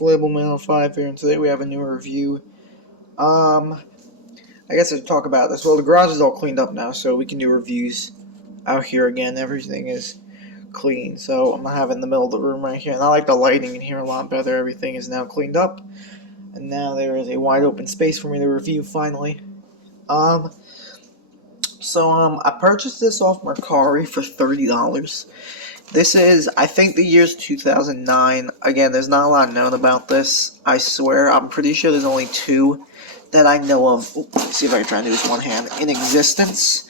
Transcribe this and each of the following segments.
Inflatable Man 5 here, and today we have a new review. I guess I should talk about this. Well, the garage is all cleaned up now, so we can do reviews out here again. Everything is clean, so I'm not having in the middle of the room right here, and I like the lighting in here a lot better. Everything is now cleaned up, and now there is a wide open space for me to review finally. I purchased this off Mercari for $30. This is, I think the year's 2009. Again, there's not a lot known about this. I swear, I'm pretty sure there's only two that I know of. Let's see if I can try and do this one hand. In existence.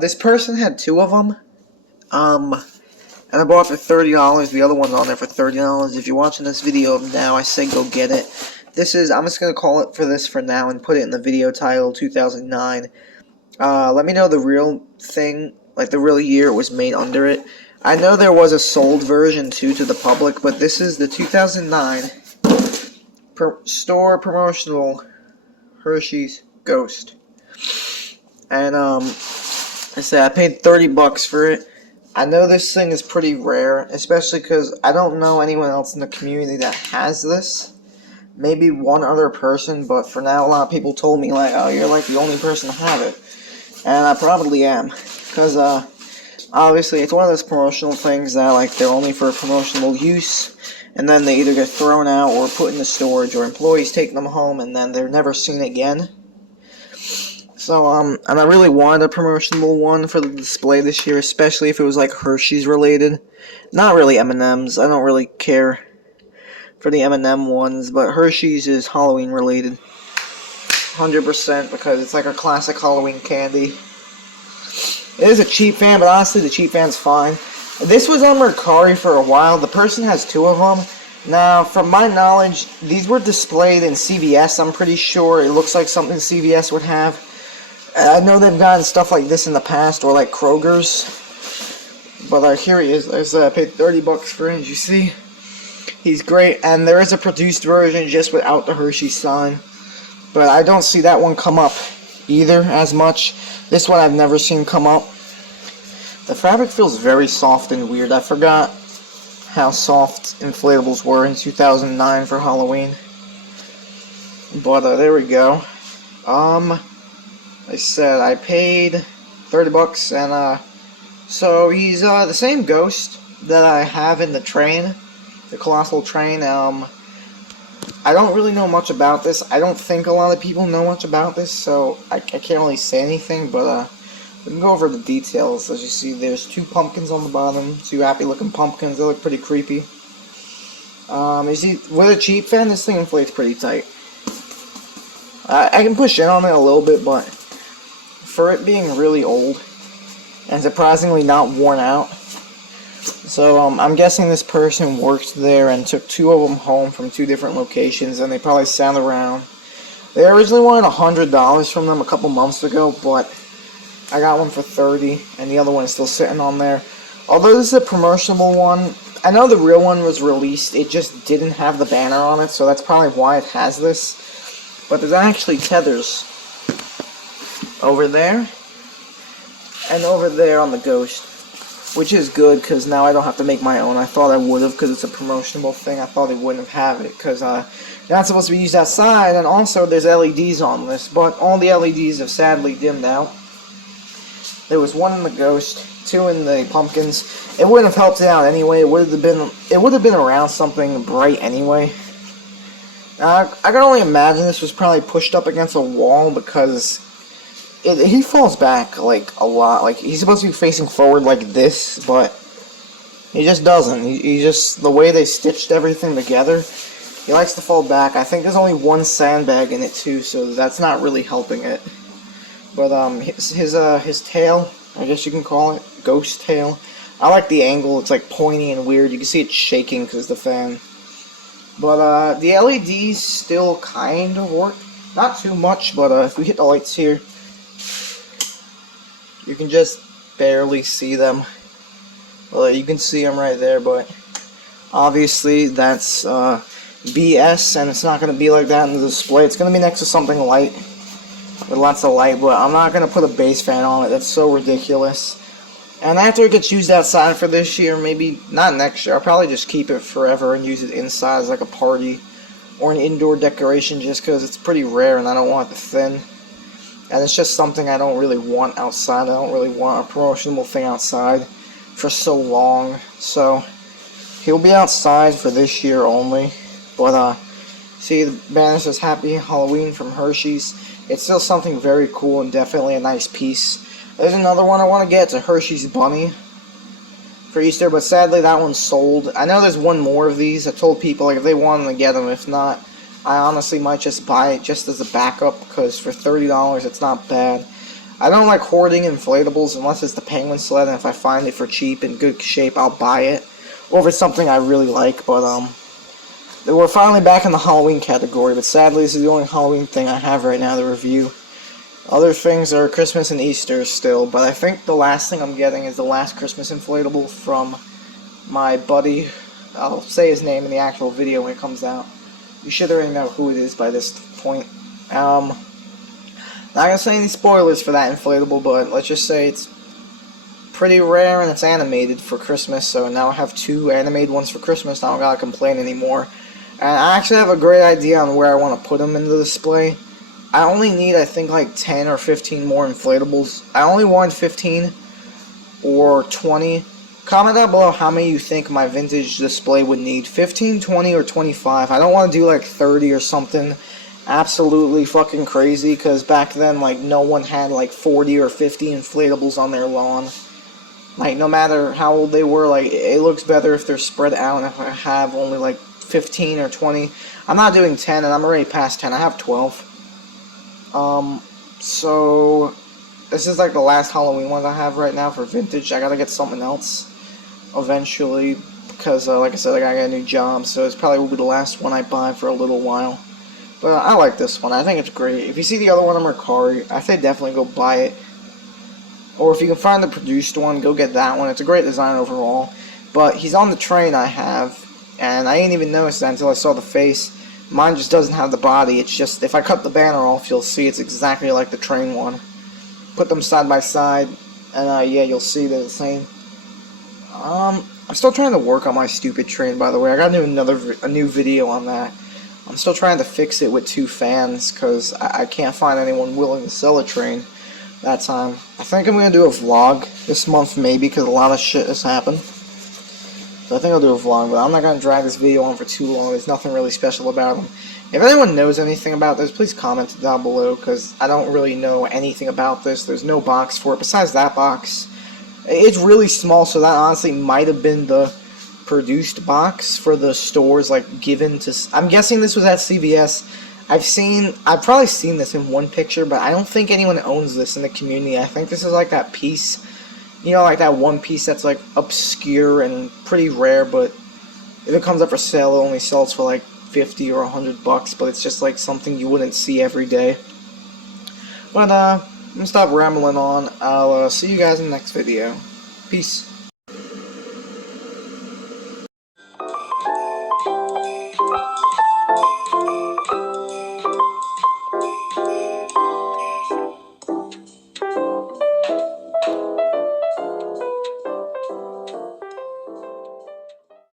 This person had two of them. And I bought it for $30. The other one's on there for $30. If you're watching this video now, I say go get it. This is, I'm just going to call it for this for now and put it in the video title, 2009. Let me know the real thing, like the real year it was made under it. I know there was a sold version too to the public, but this is the 2009 store promotional Hershey's Ghost. And I said I paid $30 for it. I know this thing is pretty rare, especially because I don't know anyone else in the community that has this. Maybe one other person, but for now a lot of people told me like, oh, you're like the only person to have it. And I probably am, because obviously it's one of those promotional things that like they're only for promotional use, and then they either get thrown out or put into storage, or employees take them home and then they're never seen again. So and I really wanted a promotional one for the display this year, especially if it was like Hershey's related. Not really M&M's. I don't really care for the M&M ones, but Hershey's is Halloween related. 100%, because it's like a classic Halloween candy. It is a cheap fan, but honestly the cheap fan's fine. This was on Mercari for a while. The person has two of them. Now, from my knowledge, these were displayed in CVS. I'm pretty sure it looks like something CVS would have. I know they've gotten stuff like this in the past, or like Kroger's. But here he is. I paid $30 for him, as you see. He's great, and there is a produced version just without the Hershey sign. But I don't see that one come up either as much. This one I've never seen come up. The fabric feels very soft and weird. I forgot how soft inflatables were in 2009 for Halloween. But there we go. I said I paid $30, and so he's the same ghost that I have in the train, the colossal train. I don't really know much about this. I don't think a lot of people know much about this, so I can't really say anything, but we can go over the details. As you see, there's two pumpkins on the bottom, two happy-looking pumpkins. They look pretty creepy. You see, with a cheap fan, this thing inflates pretty tight. I can push in on it a little bit, but for it being really old and surprisingly not worn out, so I'm guessing this person worked there and took two of them home from two different locations, and they probably sat around. They originally wanted $100 from them a couple months ago, but I got one for $30, and the other one is still sitting on there. Although this is a promotional one, I know the real one was released, it just didn't have the banner on it, so that's probably why it has this. But there's actually tethers over there and over there on the Ghost, which is good, because now I don't have to make my own. I thought I would have, because it's a promotional thing. I thought they wouldn't have it, because they're not supposed to be used outside, and also there's LEDs on this, but all the LEDs have sadly dimmed out. There was one in the Ghost, two in the Pumpkins. It wouldn't have helped it out anyway. It would have been around something bright anyway. I can only imagine this was probably pushed up against a wall, because he falls back like a lot. Like, he's supposed to be facing forward like this, but he just doesn't. He just, the way they stitched everything together, he likes to fall back. I think there's only one sandbag in it too, so that's not really helping it. But his tail, I guess you can call it, ghost tail. I like the angle. It's like pointy and weird. You can see it shaking because the fan. But the LEDs still kind of work. Not too much, but if we hit the lights here, you can just barely see them. Well, you can see them right there, but obviously that's BS, and it's not going to be like that in the display. It's going to be next to something light, with lots of light, but I'm not going to put a base fan on it. That's so ridiculous. And after it gets used outside for this year, maybe not next year, I'll probably just keep it forever and use it inside as like a party or an indoor decoration just because it's pretty rare and I don't want it to thin. And it's just something I don't really want outside. I don't really want a promotional thing outside for so long. So he'll be outside for this year only. But see, the banner says Happy Halloween from Hershey's. It's still something very cool and definitely a nice piece. There's another one I want to get. It's a Hershey's Bunny for Easter, but sadly that one's sold. I know there's one more of these. I told people like if they wanted to get them. If not, I honestly might just buy it just as a backup because for $30 it's not bad. I don't like hoarding inflatables unless it's the penguin sled, and if I find it for cheap in good shape, I'll buy it. Or if it's something I really like, but we're finally back in the Halloween category, but sadly this is the only Halloween thing I have right now to review. Other things are Christmas and Easter still, but I think the last thing I'm getting is the last Christmas inflatable from my buddy. I'll say his name in the actual video when it comes out. You should already know who it is by this point. Not gonna say any spoilers for that inflatable, but let's just say it's pretty rare and it's animated for Christmas, so now I have 2 animated ones for Christmas. I don't gotta complain anymore. And I actually have a great idea on where I want to put them in the display. I only need, I think, like 10 or 15 more inflatables. I only want 15 or 20. Comment down below how many you think my vintage display would need. 15, 20, or 25. I don't want to do like 30 or something absolutely fucking crazy, because back then, like, no one had like 40 or 50 inflatables on their lawn. Like, no matter how old they were, like, it looks better if they're spread out, and if I have only like 15 or 20. I'm not doing 10, and I'm already past 10. I have 12. So this is like the last Halloween ones I have right now for vintage. I gotta get something else eventually because, like I said, I gotta get a new job, so it's probably will be the last one I buy for a little while. But I like this one. I think it's great. If you see the other one on Mercari, I say definitely go buy it. Or if you can find the produced one, go get that one. It's a great design overall. But he's on the train I have, and I didn't even notice that until I saw the face. Mine just doesn't have the body. It's just, if I cut the banner off, you'll see it's exactly like the train one. Put them side by side, and yeah, you'll see they're the same. I'm still trying to work on my stupid train, by the way. I gotta do a new video on that. I'm still trying to fix it with 2 fans, because I can't find anyone willing to sell a train that time. I think I'm gonna do a vlog this month, maybe, because a lot of shit has happened. So I think I'll do a vlog, but I'm not going to drag this video on for too long. There's nothing really special about them. If anyone knows anything about this, please comment down below, because I don't really know anything about this. There's no box for it besides that box. It's really small, so that honestly might have been the produced box for the stores, like, given to... I'm guessing this was at CVS. I've probably seen this in one picture, but I don't think anyone owns this in the community. I think this is like that piece... You know, like that one piece that's like obscure and pretty rare, but if it comes up for sale, it only sells for like 50 or 100 bucks, but it's just like something you wouldn't see every day. But I'm gonna stop rambling on. I'll see you guys in the next video. Peace.